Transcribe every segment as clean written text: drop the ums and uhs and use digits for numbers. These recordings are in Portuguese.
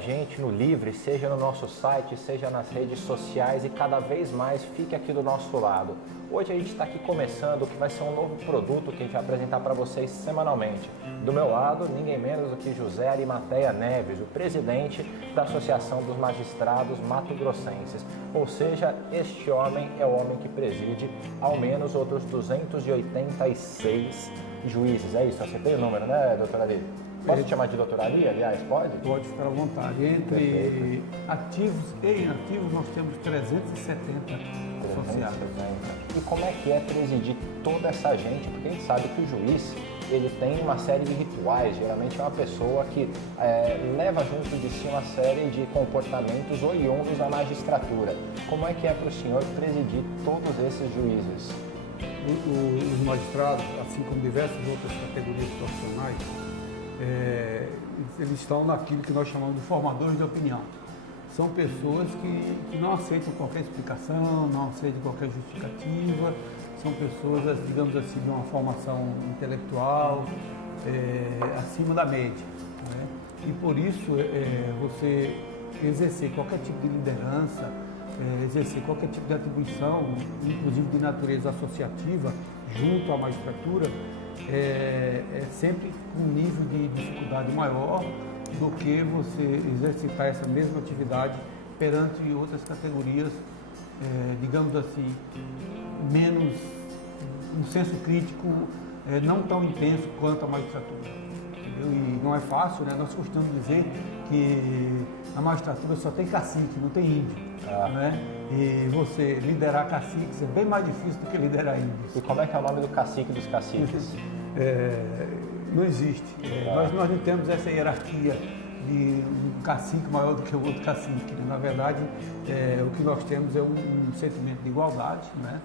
gente no Livre, seja no nosso site, seja nas redes sociais e cada vez mais fique aqui do nosso lado. Hoje a gente está aqui começando o que vai ser um novo produto que a gente vai apresentar para vocês semanalmente. Do meu lado, ninguém menos do que José Arimateia Neves, o presidente da Associação dos Magistrados Mato-Grossenses. Ou seja, este homem é o homem que preside ao menos outros 286 juízes. É isso, acertei o número, né, doutora Ali? Posso te chamar de doutora Ali, aliás, pode? Pode ficar à vontade. Entre ativos e inativos, nós temos 370 associados. E como é que é presidir toda essa gente? Porque a gente sabe que o juiz, ele tem uma série de rituais, geralmente é uma pessoa que leva junto de si uma série de comportamentos oriundos da magistratura. Como é que é para o senhor presidir todos esses juízes? Os magistrados, assim como diversas outras categorias profissionais, eles estão naquilo que nós chamamos de formadores de opinião. São pessoas que não aceitam qualquer explicação, não aceitam qualquer justificativa, são pessoas, digamos assim, de uma formação intelectual acima da média, né? E por isso, você exercer qualquer tipo de liderança, exercer qualquer tipo de atribuição, inclusive de natureza associativa, junto à magistratura, é sempre com um nível de dificuldade maior do que você exercitar essa mesma atividade perante outras categorias, digamos assim, menos, um senso crítico não tão intenso quanto a magistratura. Entendeu? E não é fácil, né? Nós costumamos dizer que a magistratura só tem cacique, não tem índio. Né? E você liderar caciques é bem mais difícil do que liderar índios. E como é que é o nome do cacique dos caciques? Não existe. Nós não temos essa hierarquia de um cacique maior do que o outro cacique. Né? Na verdade, o que nós temos é um sentimento de igualdade, né?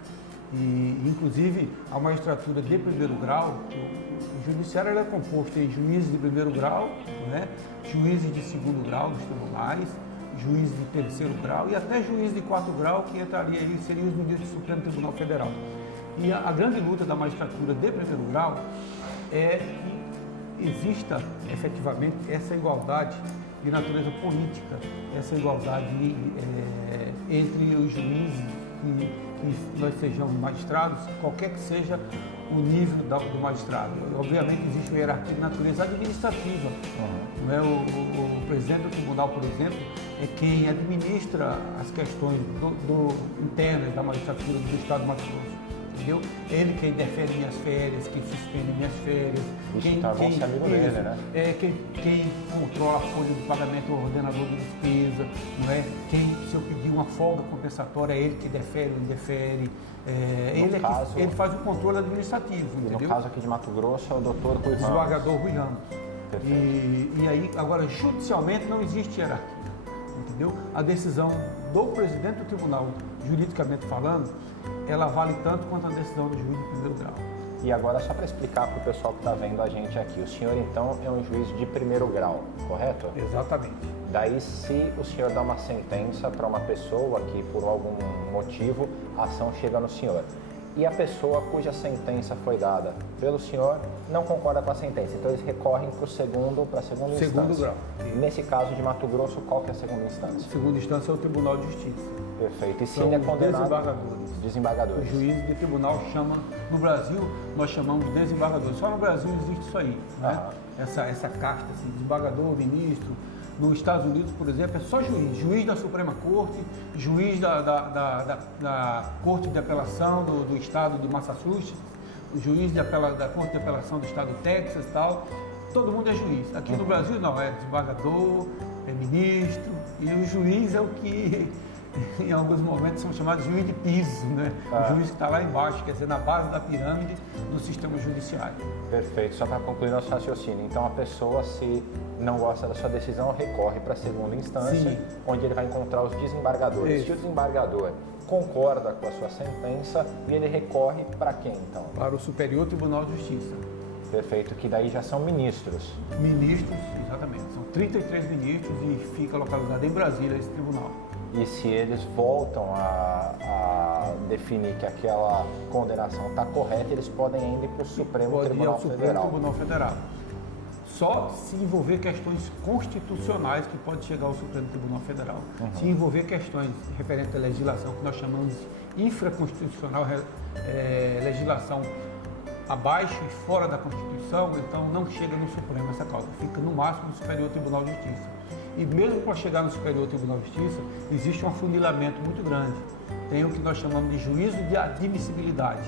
E, inclusive, a magistratura de primeiro grau, o judiciário é composto em juízes de primeiro grau, né? Juízes de segundo grau dos tribunais, juízes de terceiro grau e até juiz de quarto grau, que entraria aí, seria os ministros do Supremo Tribunal Federal. E a grande luta da magistratura de primeiro grau é que exista efetivamente essa igualdade de natureza política, essa igualdade entre os juízes que nós sejamos magistrados, qualquer que seja o nível do magistrado. Obviamente existe uma hierarquia de natureza administrativa. Não é? O presidente do tribunal, por exemplo, é quem administra as questões internas da magistratura do Estado de Mato Grosso. Entendeu? Ele quem defere minhas férias, quem suspende minhas férias, quem controla a folha de pagamento ao ordenador de despesa, não é? Se eu pedir uma folga compensatória, é ele que defere ou indefere. Ele faz o controle administrativo, entendeu? No caso aqui de Mato Grosso é o doutor Rui Ramos. Desembargador Rui Ramos. E aí, agora, judicialmente não existe hierarquia, entendeu? A decisão do presidente do tribunal, juridicamente falando, ela vale tanto quanto a decisão do juiz de primeiro grau. E agora, só para explicar para o pessoal que está vendo a gente aqui, o senhor então é um juiz de primeiro grau, correto? Exatamente. Daí, se o senhor dá uma sentença para uma pessoa que, por algum motivo, a ação chega no senhor, e a pessoa cuja sentença foi dada pelo senhor não concorda com a sentença, então eles recorrem para a segunda instância. Segundo grau. Nesse caso de Mato Grosso, qual que é a segunda instância? Segunda instância é o Tribunal de Justiça. Perfeito. E se São ele é condenado... Desembargadores. O juiz de tribunal chama... No Brasil, nós chamamos de desembargadores. Só no Brasil existe isso aí, né? Essa casta, assim, desembargador, ministro. Nos Estados Unidos, por exemplo, é só juiz. Juiz da Suprema Corte, juiz da Corte de Apelação do Estado de Massachusetts, juiz da Corte de Apelação do Estado do Texas e tal. Todo mundo é juiz. Aqui no Brasil não, é desembargador, é ministro, e o juiz é o que, em alguns momentos, são chamados de juiz de piso, né? O juiz que está lá embaixo, quer dizer, na base da pirâmide do sistema judiciário. Perfeito. Só para concluir nosso raciocínio, então a pessoa, se não gosta da sua decisão, recorre para a segunda instância, Sim. onde ele vai encontrar os desembargadores. Isso. Se o desembargador concorda com a sua sentença, e ele recorre para quem, então? Para o Superior Tribunal de Justiça. Perfeito, que daí já são ministros. Ministros, exatamente. São 33 ministros e fica localizado em Brasília esse tribunal. E se eles voltam a definir que aquela condenação está correta, eles podem ainda ir para o Supremo Tribunal Federal. Tribunal Federal. só se envolver questões constitucionais que pode chegar ao Supremo Tribunal Federal. Se envolver questões referentes à legislação, que nós chamamos de infraconstitucional, legislação abaixo e fora da Constituição, então não chega no Supremo essa causa, fica no máximo no Superior Tribunal de Justiça. E mesmo para chegar no Superior Tribunal de Justiça, existe um afunilamento muito grande. Tem o que nós chamamos de juízo de admissibilidade.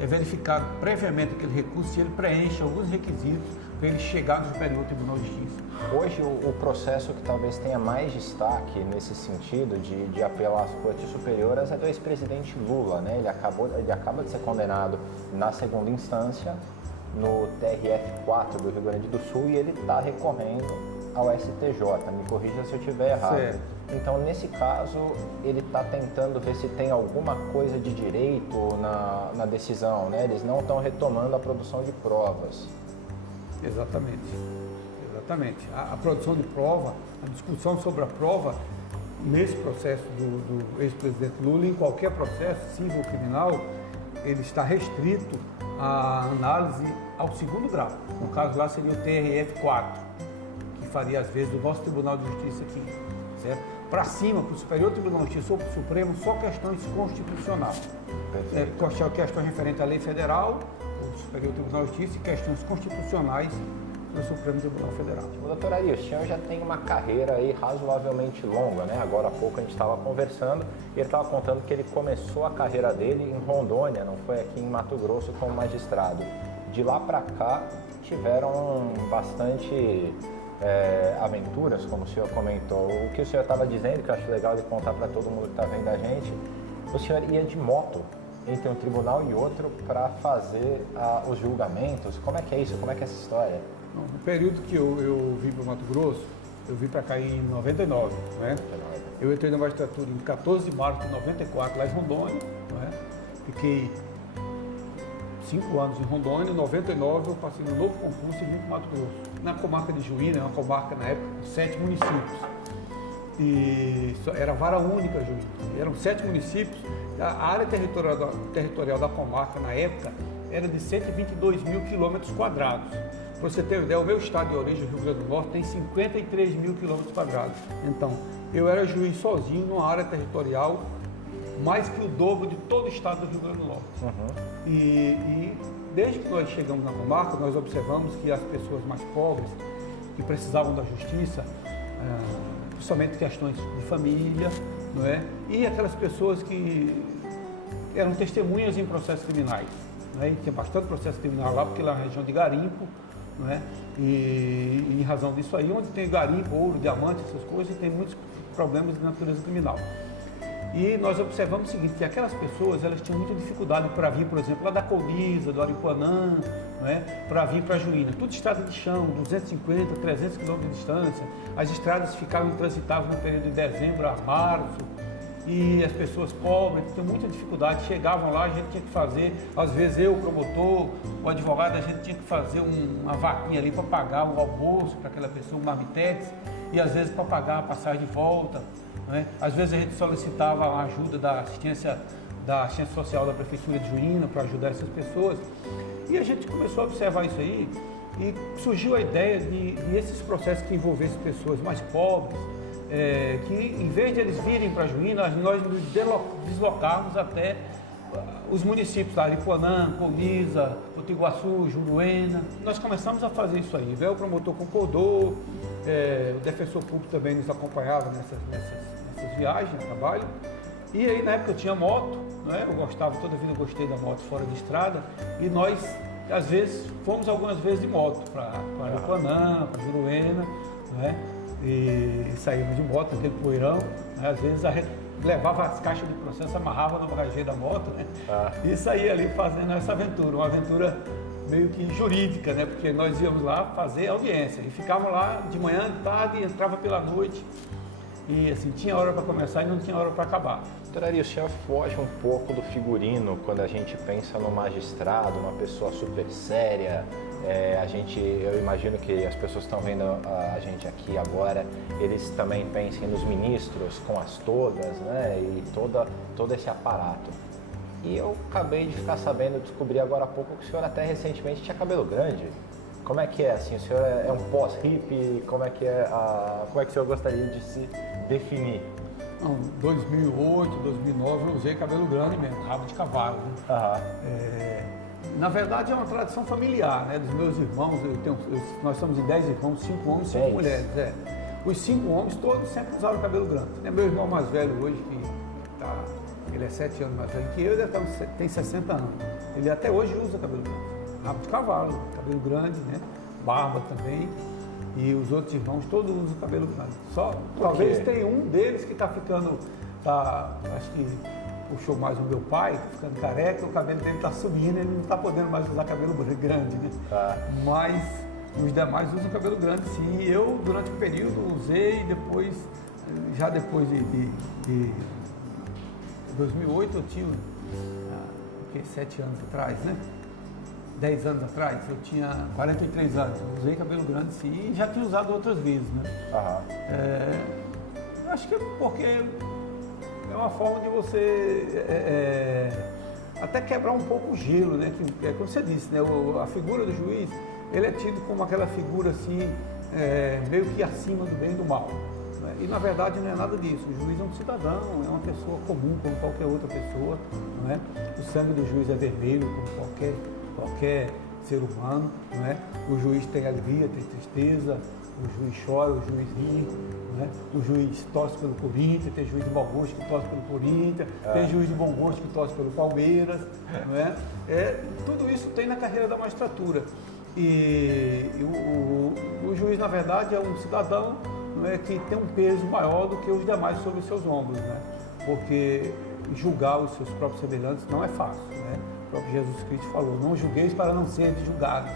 É verificado previamente aquele recurso se ele preenche alguns requisitos para ele chegar no Superior Tribunal de Justiça. Hoje, o processo que talvez tenha mais destaque nesse sentido de apelar às cortes superiores é do ex-presidente Lula, né? Ele acaba de ser condenado na segunda instância, no TRF4 do Rio Grande do Sul, e ele está recorrendo ao STJ. Me corrija se eu estiver errado. Certo. Então, nesse caso, ele está tentando ver se tem alguma coisa de direito na decisão, né? Eles não estão retomando a produção de provas. Exatamente. A produção de prova, a discussão sobre a prova, nesse processo do ex-presidente Lula, em qualquer processo, civil ou criminal, ele está restrito à análise ao segundo grau. No caso lá seria o TRF4, que faria às vezes o nosso Tribunal de Justiça aqui, certo? Para cima, para o Superior Tribunal de Justiça ou para o Supremo, só questões constitucionais. Questões referentes à lei federal, o Superior Tribunal de Justiça, e questões constitucionais do Supremo Tribunal Federal. Doutor Ari, o senhor já tem uma carreira aí razoavelmente longa, né? Agora há pouco a gente estava conversando e ele estava contando que ele começou a carreira dele em Rondônia, não foi aqui em Mato Grosso como magistrado. De lá para cá tiveram bastante aventuras, como o senhor comentou. O que o senhor estava dizendo, que eu acho legal de contar para todo mundo que está vendo a gente, o senhor ia de moto entre um tribunal e outro para fazer os julgamentos. Como é que é isso? Como é que é essa história? No período que eu vim para o Mato Grosso, eu vim para cá em 99, né? Eu entrei na magistratura em 14 de março de 94, lá em Rondônia, né? Fiquei 5 anos em Rondônia, em 99 eu passei no novo concurso e vim para o Mato Grosso. Na comarca de Juína, uma comarca na época de 7 municípios. E era vara única, Juína. Eram 7 municípios. A área territorial da comarca na época era de 122 mil quilômetros quadrados. Para você ter ideia, o meu estado de origem, o Rio Grande do Norte, tem 53 mil quilômetros quadrados. Então, eu era juiz sozinho numa área territorial mais que o dobro de todo o estado do Rio Grande do Norte. E desde que nós chegamos na comarca, nós observamos que as pessoas mais pobres, que precisavam da justiça, principalmente questões de família, não é? E aquelas pessoas que eram testemunhas em processos criminais. Não é? E tinha bastante processo criminal lá, porque lá é uma região de garimpo, não é? E em razão disso aí, onde tem garimpo, ouro, diamante, essas coisas, tem muitos problemas de natureza criminal. E nós observamos o seguinte, que aquelas pessoas, elas tinham muita dificuldade para vir, por exemplo, lá da Colniza, do Aripuanã, não é? Para vir para Juína. Tudo estrada de chão, 250, 300 quilômetros de distância. As estradas ficavam intransitáveis no período de dezembro a março. E as pessoas pobres tinham muita dificuldade, chegavam lá, a gente tinha que fazer, às vezes eu, o promotor, o advogado, a gente tinha que fazer uma vaquinha ali para pagar o almoço para aquela pessoa, um marmitex, e às vezes para pagar a passagem de volta. Né? Às vezes a gente solicitava a ajuda da assistência social da Prefeitura de Juína para ajudar essas pessoas. E a gente começou a observar isso aí e surgiu a ideia de esses processos que envolvessem pessoas mais pobres, que em vez de eles virem para Juína, nós nos deslocarmos até os municípios lá, Aripuanã, Colniza, Potiguaçu, Juruena. Nós começamos a fazer isso aí. O promotor concordou, o defensor público também nos acompanhava nessas viagens, no trabalho. E aí na época eu tinha moto, né? Eu gostava, toda a vida eu gostei da moto fora de estrada, e nós às vezes fomos algumas vezes de moto para Aripuanã, para Juruena, né? E saímos de moto, naquele poeirão, né? Às vezes a gente levava as caixas de processo, amarrava no bagageiro da moto, né? E saía ali fazendo essa aventura, uma aventura meio que jurídica, né? Porque nós íamos lá fazer audiência e ficávamos lá de manhã, de tarde, entrava pela noite. E assim, tinha hora para começar e não tinha hora para acabar. Doutor Ari, o senhor foge um pouco do figurino quando a gente pensa no magistrado, uma pessoa super séria. Eu imagino que as pessoas que estão vendo a gente aqui agora, eles também pensem nos ministros com as togas, né? E todo esse aparato. E eu acabei de ficar sabendo, descobri agora há pouco que o senhor até recentemente tinha cabelo grande. Como é que é, assim, o senhor é um pós-hippie, como é que o senhor gostaria de se definir? Não, 2008, 2009 eu usei cabelo grande mesmo, rabo de cavalo. Né? Na verdade é uma tradição familiar, né? Dos meus irmãos, nós somos em 10 irmãos, 5 homens e 5 mulheres. Os 5 homens todos sempre usaram cabelo grande. Né? Meu irmão mais velho hoje, ele é 7 anos mais velho que eu, ele tem 60 anos. Ele até hoje usa cabelo grande. Rabo de cavalo, cabelo grande, né? Barba também. E os outros irmãos todos usam cabelo grande. Só talvez tenha um deles que está ficando, acho que puxou mais o meu pai, tá ficando careca, o cabelo dele está subindo, ele não está podendo mais usar cabelo grande, né? Mas os demais usam cabelo grande, sim. Eu, durante um período, usei, depois, já depois de 2008, eu tinha 7 anos atrás, né? 10 anos atrás, eu tinha 43 anos, eu usei cabelo grande, sim, e já tinha usado outras vezes, né? Acho que é porque é uma forma de você até quebrar um pouco o gelo, né? Que é como você disse, né? A figura do juiz, ele é tido como aquela figura assim, meio que acima do bem e do mal. Né? E na verdade não é nada disso. O juiz é um cidadão, é uma pessoa comum como qualquer outra pessoa. Não é? O sangue do juiz é vermelho como qualquer ser humano. Não é? O juiz tem alegria, tem tristeza, o juiz chora, o juiz ri. Né? O juiz torce pelo Corinthians, tem juiz de mau gosto que torce pelo Corinthians, tem juiz de bom gosto que torce pelo Palmeiras. Não é? Tudo isso tem na carreira da magistratura. E o juiz, na verdade, é um cidadão, não é, que tem um peso maior do que os demais sobre os seus ombros, né? Porque julgar os seus próprios semelhantes não é fácil. Né? O próprio Jesus Cristo falou, não julgueis para não serem julgados.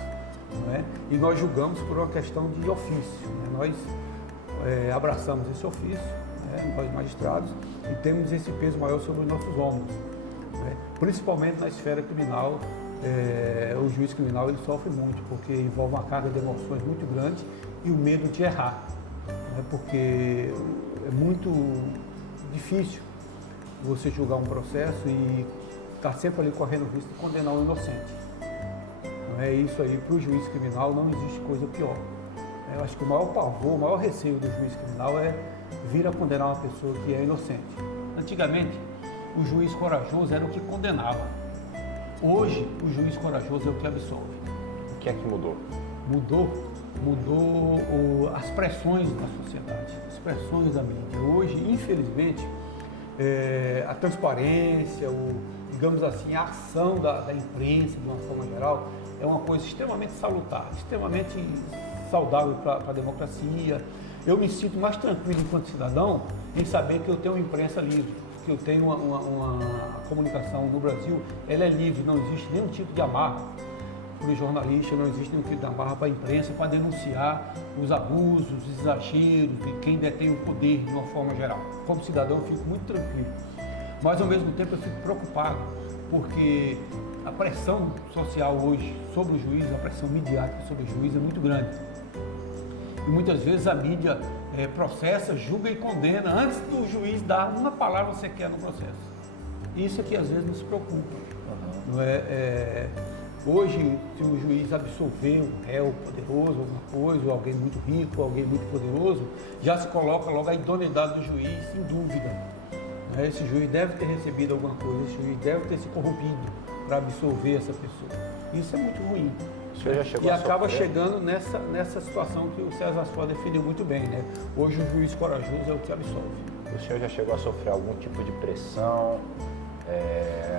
Não é? E nós julgamos por uma questão de ofício. Né? Nós abraçamos esse ofício, né? Nós magistrados, e temos esse peso maior sobre os nossos ombros. Né? Principalmente na esfera criminal, o juiz criminal ele sofre muito, porque envolve uma carga de emoções muito grande e o medo de errar. Né? Porque é muito difícil você julgar um processo e estar sempre ali correndo o risco de condenar um inocente. Não é isso aí, para o juiz criminal não existe coisa pior. Eu acho que o maior pavor, o maior receio do juiz criminal é vir a condenar uma pessoa que é inocente. Antigamente, o juiz corajoso era o que condenava. Hoje, o juiz corajoso é o que absolve. O que é que mudou? Mudou as pressões da sociedade, as pressões da mídia. Hoje, infelizmente, a transparência, digamos assim, a ação da imprensa, de uma forma geral, é uma coisa extremamente salutar, extremamente saudável para a democracia. Eu me sinto mais tranquilo enquanto cidadão em saber que eu tenho uma imprensa livre, que eu tenho uma comunicação no Brasil, ela é livre, não existe nenhum tipo de amarra para o jornalista, não existe nenhum tipo de amarra para a imprensa para denunciar os abusos, os exageros de quem detém o poder de uma forma geral. Como cidadão eu fico muito tranquilo, mas ao mesmo tempo eu fico preocupado, porque a pressão social hoje sobre o juiz, a pressão midiática sobre o juiz é muito grande. E muitas vezes a mídia processa, julga e condena antes do juiz dar uma palavra sequer no processo. Isso é que às vezes nos preocupa. Não é? Hoje, se o juiz absolver um réu poderoso, alguma coisa, ou alguém muito rico, alguém muito poderoso, já se coloca logo a idoneidade do juiz em dúvida. Esse juiz deve ter recebido alguma coisa, esse juiz deve ter se corrompido para absolver essa pessoa. Isso é muito ruim. E acaba chegando nessa situação que o César Soares definiu muito bem, né? Hoje o juiz corajoso é o que absolve. O senhor já chegou a sofrer algum tipo de pressão,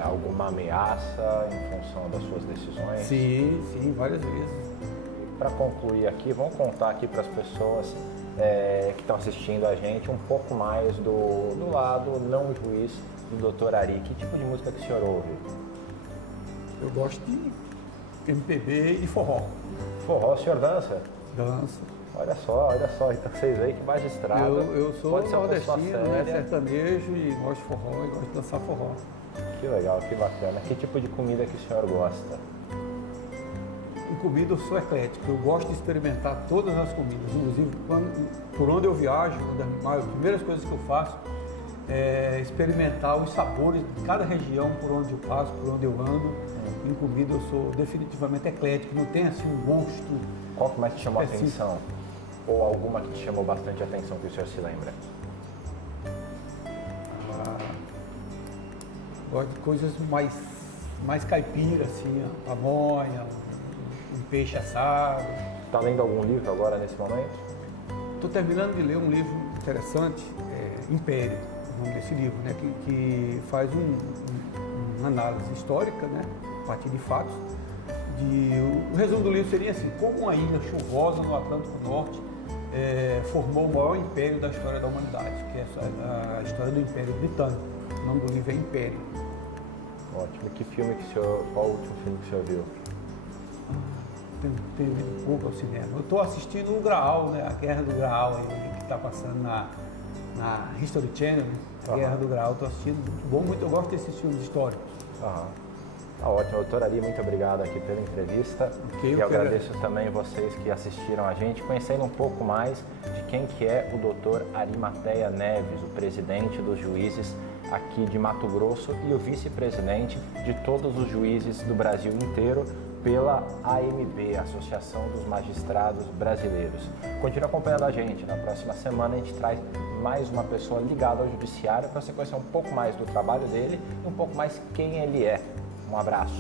alguma ameaça em função das suas decisões? Sim, várias vezes. Para concluir aqui, vamos contar aqui para as pessoas que estão assistindo a gente um pouco mais do lado não juiz do Dr. Ari. Que tipo de música que o senhor ouve? Eu gosto de MPB e forró. Forró, o senhor dança? Dança. Olha só, então vocês aí que magistrado. Eu sou nordestino, né, sertanejo e gosto de forró e gosto de dançar forró. Que legal, que bacana. Que tipo de comida que o senhor gosta? Em comida eu sou eclético, eu gosto de experimentar todas as comidas. Inclusive, por onde eu viajo, uma das primeiras coisas que eu faço é experimentar os sabores de cada região por onde eu passo, por onde eu ando. Em comida eu sou definitivamente eclético, não tem assim um gosto. Qual que mais te chamou a específico. atenção? Ou alguma que te chamou bastante atenção que o senhor se lembra? Gosto de coisas mais caipira, assim, a pamonha, um peixe assado. Está lendo algum livro agora nesse momento? Estou terminando de ler um livro interessante, Império, o nome desse livro, né, que faz uma análise histórica, né, a partir de fatos. O resumo do livro seria assim: como uma ilha chuvosa no Atlântico Norte formou o maior império da história da humanidade, que é a história do Império Britânico. O nome do livro é Império. Ótimo. Qual o último filme que o senhor viu? Tem um pouco ao cinema. Eu estou assistindo o Graal, né, a Guerra do Graal, que está passando na History Channel, né, a Guerra do Graal. Estou assistindo, muito bom, eu gosto desses filmes históricos. Tá ótimo. Doutor Ari, muito obrigado aqui pela entrevista. Okay, e eu agradeço também vocês que assistiram a gente, conhecendo um pouco mais de quem que é o doutor Arimateia Neves, o presidente dos juízes aqui de Mato Grosso e o vice-presidente de todos os juízes do Brasil inteiro pela AMB, Associação dos Magistrados Brasileiros. Continue acompanhando a gente. Na próxima semana a gente traz mais uma pessoa ligada ao judiciário para você conhecer um pouco mais do trabalho dele e um pouco mais quem ele é. Um abraço.